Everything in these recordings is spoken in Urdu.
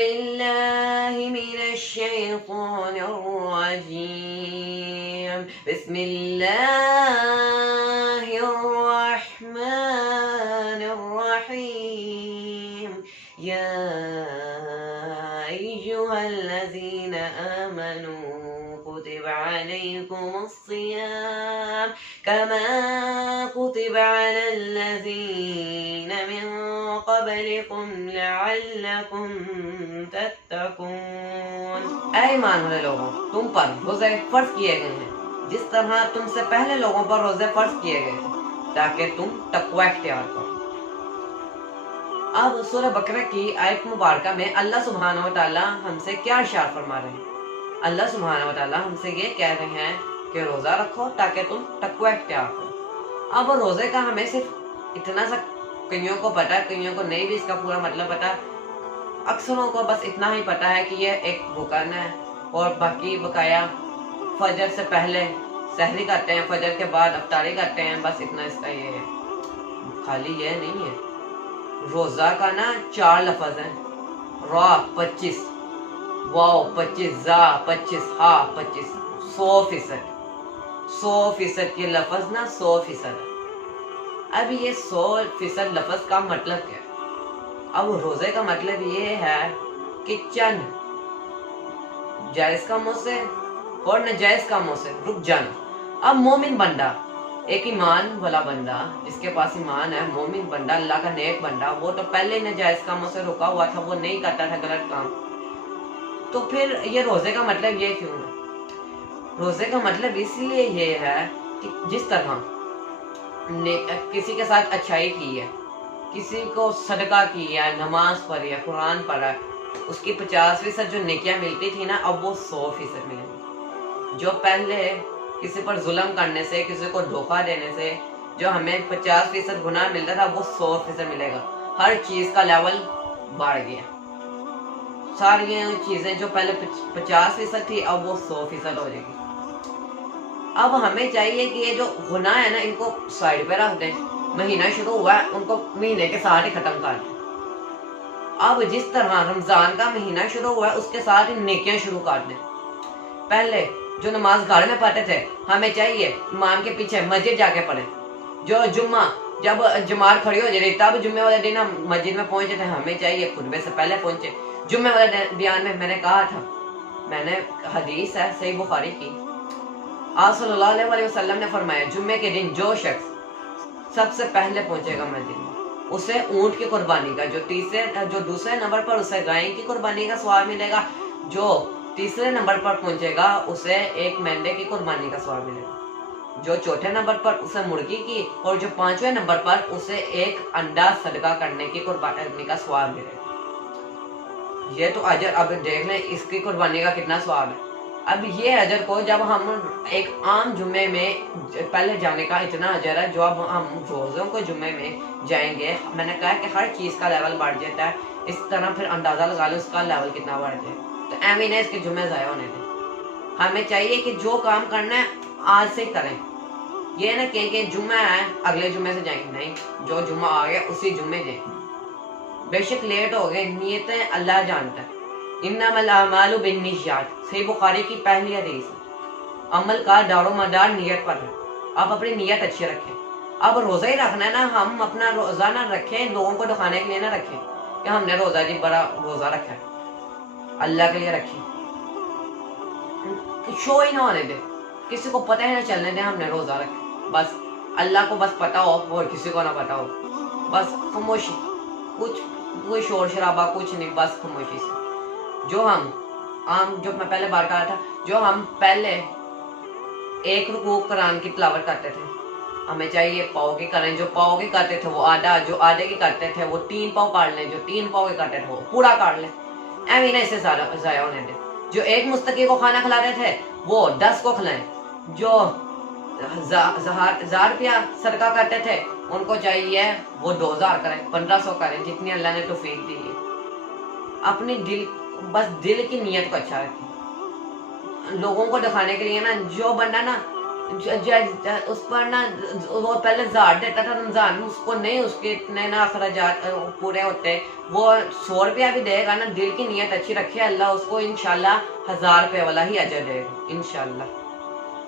بالله من الشيطان الرجيم بسم الله الرحمن الرحيم يا أيها الذين آمنوا كتب عليكم الصيام كما كتب على الذين من قبلكم لعلكم تتقون۔ اے ایمان والے لوگوں، تم پر روزے فرض کیے گئے ہیں جس طرح تم سے پہلے لوگوں پر روزے فرض کیے گئے تھے تاکہ تم تقوی اختیار کرو۔ اب سورہ بقرہ کی آیت مبارکہ میں اللہ سبحانہ و تعالی ہم سے کیا ارشاد فرما رہے ہیں؟ اللہ سبحانہ و تعالی ہم سے یہ کہہ رہے ہیں کہ روزہ رکھو تاکہ تم تقوی اختیار کرو۔ اب روزے کا ہمیں صرف اتنا سا کئیوں کو پتا ہے، کئیوں کو نہیں بھی اس کا پورا مطلب پتا ہے، اکثروں کو بس اتنا ہی پتا ہے کہ یہ ایک رکن ہے اور باقی بقایا فجر سے پہلے سحری کرتے ہیں، فجر کے بعد افطاری کرتے ہیں، بس اتنا اس کا یہ ہے۔ خالی یہ نہیں ہے، روزہ کا نا 4 لفظ ہیں، را 25، واو 25، زا 25، ہا 25، 100%، 100% کے لفظ نا 100%۔ اب یہ 100% لفظ کا مطلب کیا ہے؟ اب روزے کا مطلب یہ ہے کہ چند جائز کاموں سے اور ناجائز کاموں سے رک جانا۔ اب مومن بندہ، ایک ایمان والا بندہ جس کے پاس ایمان ہے، مومن بندہ، اللہ کا نیک بندہ، وہ تو پہلے ناجائز کاموں سے رکا ہوا تھا، وہ نہیں کرتا تھا غلط کام، تو پھر یہ روزے کا مطلب یہ کیوں ہے؟ روزے کا مطلب اس لیے یہ ہے کہ جس طرح کسی کے ساتھ اچھائی کی ہے، کسی کو صدقہ کیا ہے، نماز پڑھی ہے، قرآن پڑھا ہے، اس کی 50% جو نیکیاں ملتی تھی نا، اب وہ 100% ملیں گی۔ جو پہلے کسی پر ظلم کرنے سے، کسی کو دھوکہ دینے سے جو ہمیں 50% گناہ ملتا تھا، وہ 100% ملے گا۔ ہر چیز کا لیول بڑھ گیا، ساری چیزیں جو پہلے 50% تھی اب وہ 100% ہو جائے گی۔ اب ہمیں چاہیے کہ یہ جو گناہ ہے نا، ان کو سائڈ پہ رکھ دیں، مہینہ شروع ہوا ہے ان کو مہینے کے ساتھ ہی ختم کر دیں۔ اب جس طرح رمضان کا مہینہ شروع ہوا ہے اس کے ساتھ ہی نیکیاں شروع کر دیں۔ پہلے جو نماز گھر میں پڑھتے تھے، ہمیں چاہیے امام کے پیچھے مسجد جا کے پڑھیں۔ جو جمعہ جب جماعت کھڑی ہو جائے تب جمعے والے دن ہم مسجد میں پہنچے تھے، ہمیں چاہیے خطبے سے پہلے پہنچے۔ جمعے والے بیان میں نے کہا تھا، میں نے حدیث ہے صحیح بخاری کی، آپ صلی اللہ علیہ وسلم نے فرمایا جمعے کے دن جو شخص سب سے پہلے پہنچے گا مسجد میں، اسے اونٹ کی قربانی کا جو دوسرے نمبر پر اسے گائے کی قربانی کا ثواب ملے گا، جو تیسرے نمبر پر پہنچے گا اسے ایک مینڈے کی قربانی کا ثواب ملے گا، جو چوتھے نمبر پر اسے مرغی کی، اور جو 5ویں نمبر پر اسے ایک انڈا صدقہ کرنے کی قربانی کا ثواب ملے گا۔ یہ تو اجر، اب دیکھ لیں اس کی قربانی کا کتنا ثواب ہے۔ اب یہ اجر کو جب ہم ایک عام جمعے میں پہلے جانے کا اتنا اجر ہے، جو اب ہم روزوں کو جمعے میں جائیں گے، میں نے کہا کہ ہر چیز کا لیول بڑھ جاتا ہے، اس طرح پھر اندازہ لگا لو اس کا لیول کتنا بڑھ جائے، تو ایویں نہیں اس کے جمعے ضائع ہونے دیں۔ ہمیں چاہیے کہ جو کام کرنا ہے آج سے کریں، یہ نہ کہ جمعہ ہے اگلے جمعے سے جائیں، نہیں، جو جمعہ آ گیا اسی جمعے جائیں، بے شک لیٹ ہو گئے، نیتیں اللہ جانتا ہے۔ انما الاعمال بالنیات، صحیح بخاری کی پہلی حدیث ہے، عمل کا دار و مدار نیت پر ہے، آپ اپنی نیت اچھی رکھیں۔ اب روزہ ہی رکھنا ہے نا، ہم اپنا روزہ نہ رکھیں لوگوں کو دکھانے کے لیے نہ رکھیں کہ ہم نے روزہ جی بڑا روزہ رکھا ہے، اللہ کے لیے رکھیں، شو ہی نہ ہونے دیں، کسی کو پتہ ہی نہ چلنے دیں ہم نے روزہ رکھا، بس اللہ کو بس پتا ہو اور کسی کو نہ پتا ہو، بس خاموشی، کچھ کوئی شور شرابہ کچھ نہیں، بس خاموشی سے۔ جو میں پہلے بار کہا تھا، جو ہم پہلے ایک رکوع قرآن کی تلاوت کرتے تھے، ہمیں چاہیے پاؤ کی کریں، جو پاؤ کی کرتے تھے وہ آدھا، جو آدھے کی کرتے تھے وہ 3 پاؤ کر لیں، جو 3 پاؤ کی کرتے تھے وہ پورا کر لیں، ایویں نہ اسے ضائع ہونے دیں۔ جو ایک مستقی کو کھانا کھلاتے تھے وہ 10 کو کھلائیں، جو 1000 روپیہ صدقہ کرتے تھے ان کو چاہیے وہ 2000 کریں، 1500 کریں، جتنی اللہ نے توفیق دی ہے۔ اپنی بس دل کی نیت کو اچھا رکھیں، لوگوں کو دکھانے کے لیے نا، جو بندہ نا اس پر نا وہ پہلے زار دیتا تھا رمضان میں، اس کو نہیں اس کے اتنے نا اخراجات پورے ہوتے، وہ 100 روپیہ بھی دے گا نا، دل کی نیت اچھی رکھے، اللہ اس کو انشاءاللہ 1000 روپے والا ہی اجر دے گا انشاءاللہ۔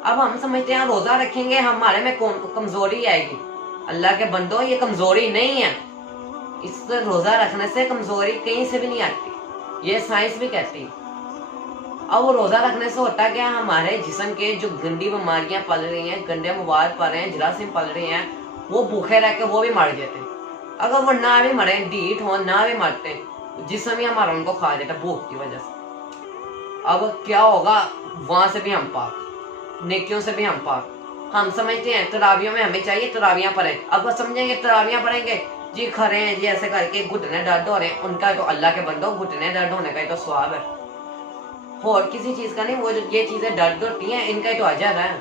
اب ہم سمجھتے ہیں روزہ رکھیں گے ہمارے میں کمزوری آئے گی، اللہ کے بندو یہ کمزوری نہیں ہے، اس سے روزہ رکھنے سے کمزوری کہیں سے بھی نہیں آتی، یہ سائنس بھی کہتی ہے۔ اب وہ روزہ رکھنے سے ہوتا کیا، ہمارے جسم کے جو گندی بیماریاں پل رہی ہیں، گندے مواد پل رہے ہیں، جراثیم پل رہے ہیں، وہ بھوکے رہ کے وہ بھی مر جاتے ہیں۔ اگر وہ نہ بھی مرے، ڈھیٹ ہو نہ بھی مرتے، جسم ہی ہمارا ان کو کھا جاتا ہے بھوک کی وجہ سے۔ اب کیا ہوگا، وہاں سے بھی ہم پاک، نیکیوں سے بھی ہم پاک۔ ہم سمجھتے ہیں تراویوں میں ہمیں چاہیے تراویاں پڑھیں، اب وہ سمجھیں گے تراویاں پڑھیں گے جی کھڑے ہیں جی ایسے کر کے گھٹنے درد ہو رہے ہیں، ان کا تو اللہ کے بندو گھٹنے درد ہونے کا ہی تو ثواب ہے، اور کسی چیز کا نہیں، وہ یہ چیزیں درد ہوتی ہیں ان کا ہی تو اجر ہے۔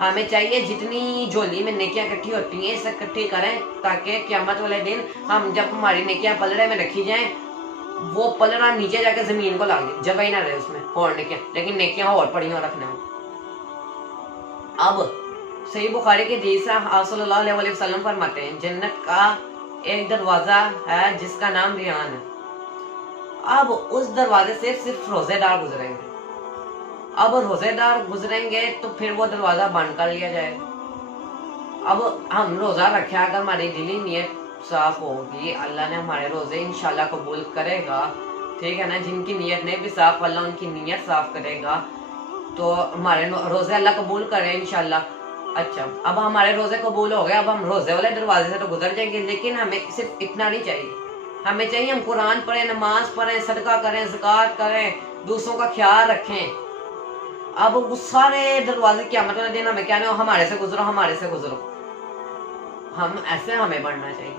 ہمیں چاہیے جتنی جھولی میں نیکیاں اکٹھی ہوتی ہیں اسے اکٹھی کریں، تاکہ قیامت والے دن ہم جب ہماری نیکیاں پلڑے میں رکھی جائیں، وہ پلڑا نیچے جا کے زمین کو لگ جائے، جگہ ہی نہ رہے اس میں اور نیکیاں، لیکن نیکیاں اور پڑی ہوں رکھنے میں۔ اب صحیح بخاری کی حدیث ہے، آپ صلی اللہ علیہ وسلم فرماتے ہیں جنت کا ایک دروازہ ہے جس کا نام ریان ہے، اب اس دروازے سے صرف روزے دار گزریں گے، اب روزے دار گزریں گے تو پھر وہ دروازہ بند کر لیا جائے گا۔ اب ہم روزہ رکھے، اگر ہماری دلی نیت صاف ہوگی، اللہ نے ہمارے روزے انشاءاللہ قبول کرے گا، ٹھیک ہے نا، جن کی نیت نہیں بھی صاف، اللہ ان کی نیت صاف کرے گا تو ہمارے روزے اللہ قبول کرے انشاءاللہ۔ اچھا اب ہمارے روزے قبول ہو گئے، اب ہم روزے والے دروازے سے تو گزر جائیں گے، لیکن ہمیں صرف اتنا نہیں چاہیے، ہمیں چاہیے ہم قرآن پڑھیں، نماز پڑھیں، صدقہ کریں، زکوٰۃ کریں، دوسروں کا خیال رکھیں۔ اب وہ سارے دروازے قیامت والے دن ہمیں کیا نہیں، ہمارے سے گزرو ہمارے سے گزرو، ہم ایسے ہمیں بڑھنا چاہیے،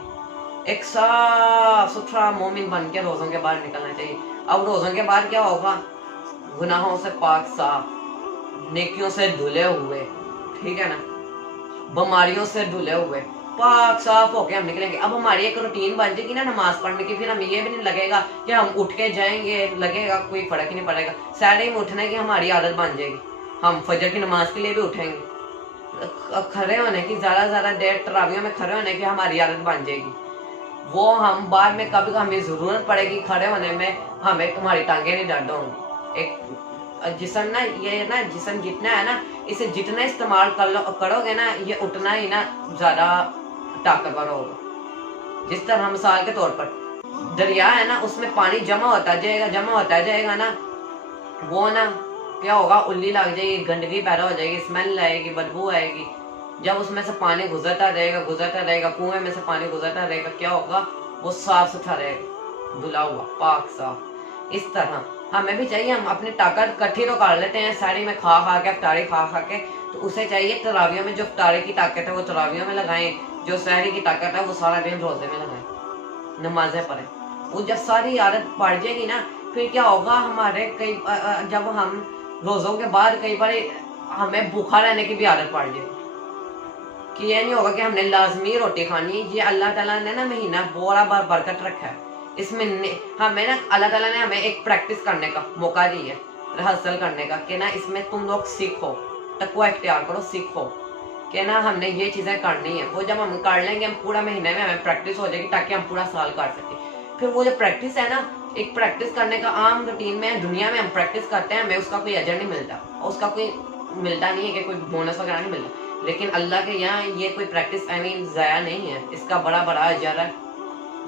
ایک صاف ستھرا مومن بن کے روزوں کے بعد نکلنا چاہیے۔ اب روزوں کے بعد کیا ہوگا، گناہوں سے پاک صاف، نیکیوں سے دھلے ہوئے، ٹھیک ہے نا، بیماریوں سے دھلے ہوئے، پاک صاف ہو کے ہم نکلیں گے۔ اب ہماری ایک روٹین بن جائے گی نا نماز پڑھنے کی، پھر ہمیں یہ بھی نہیں لگے گا کہ ہم اٹھ کے جائیں گے، لگے گا کوئی فرق ہی نہیں پڑے گا، سیٹرڈے میں اٹھنے کی ہماری عادت بن جائے گی، ہم فجر کی نماز کے لیے بھی اٹھیں گے، کھڑے ہونے کی زیادہ دیر تراویوں میں کھڑے ہونے کی ہماری عادت بن جائے گی، وہ ہم بعد میں کبھی ہمیں ضرورت پڑے گی کھڑے ہونے میں، ہمیں ہماری ٹانگیں نہیں درد ہوں گی۔ ایک جسم نا، یہ نا جسم جتنا ہے نا، اسے جتنا استعمال کرو گے نا، یہ اتنا ہی نا زیادہ طاقتور ہوگا۔ جس طرح مثال کے طور پر دریا ہے نا، اس میں پانی جمع ہوتا جائے گا نا، وہ نا کیا ہوگا، اللی لگ جائے گی، گندگی پیدا ہو جائے گی، اسمیل آئے گی، بدبو آئے گی۔ جب اس میں سے پانی گزرتا رہے گا، کنویں میں سے پانی گزرتا رہے گا، کیا ہوگا، وہ صاف ستھرا رہے گا، دھلا ہوا، پاک صاف۔ اس طرح ہمیں بھی چاہیے، ہم اپنی طاقت کٹھی تو کر لیتے ہیں ساری میں کھا کے، افطاری کھا کے، تو اسے چاہیے تراویوں میں جو افطاری کی طاقت ہے وہ تراویوں میں لگائیں، جو سحری کی طاقت ہے وہ سارا دن روزے میں لگائیں، نمازیں پڑھیں۔ وہ جب ساری عادت پڑ جائے گی نا، پھر کیا ہوگا، ہمارے جب ہم روزوں کے بعد کئی بار ہمیں بھوکا رہنے کی بھی عادت پڑ جائے گی، کہ یہ نہیں ہوگا کہ ہم نے لازمی روٹی کھانی، یہ اللہ تعالیٰ نے نا مہینہ بڑا برکت رکھا ہے، اس میں ہمیں نا اللہ تعالیٰ نے ہمیں ایک پریکٹس کرنے کا موقع دی ہے، ریہرسل کرنے کا، کہ نا اس میں تم لوگ سیکھو، تقوی اختیار کرو، سیکھو کہ نا ہم نے یہ چیزیں کرنی ہیں۔ وہ جب ہم کر لیں گے، ہم پورا مہینے میں ہمیں پریکٹس ہو جائے گی، تاکہ ہم پورا سال کر سکیں۔ پھر وہ جو پریکٹس ہے نا، ایک پریکٹس کرنے کا عام روٹین میں دنیا میں ہم پریکٹس کرتے ہیں، ہمیں اس کا کوئی اجر نہیں ملتا، اس کا کوئی ملتا نہیں ہے کہ کوئی بونس وغیرہ نہیں ملتا، لیکن اللہ کے یہاں یہ کوئی پریکٹس ضائع نہیں ہے، اس کا بڑا اجر ہے،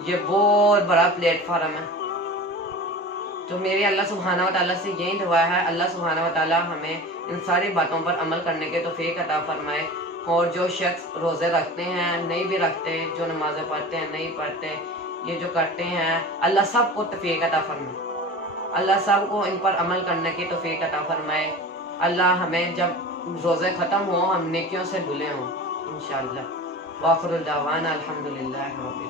یہ بہت بڑا پلیٹ فارم ہے۔ تو میری اللہ سبحانہ و تعالیٰ سے یہی دعا ہے، اللہ سبحانہ و تعالیٰ ہمیں ان ساری باتوں پر عمل کرنے کے توفیق عطا فرمائے، اور جو شخص روزے رکھتے ہیں، نہیں بھی رکھتے، جو نمازیں پڑھتے ہیں، نہیں پڑھتے، یہ جو کرتے ہیں، اللہ سب کو توفیق عطا فرمائے، اللہ سب کو ان پر عمل کرنے کی توفیق عطا فرمائے۔ اللہ ہمیں جب روزے ختم ہوں، ہم نیکیوں سے دھلے ہوں انشاءاللہ۔ وآخر الدعوانا الحمدللہ رب العالمین۔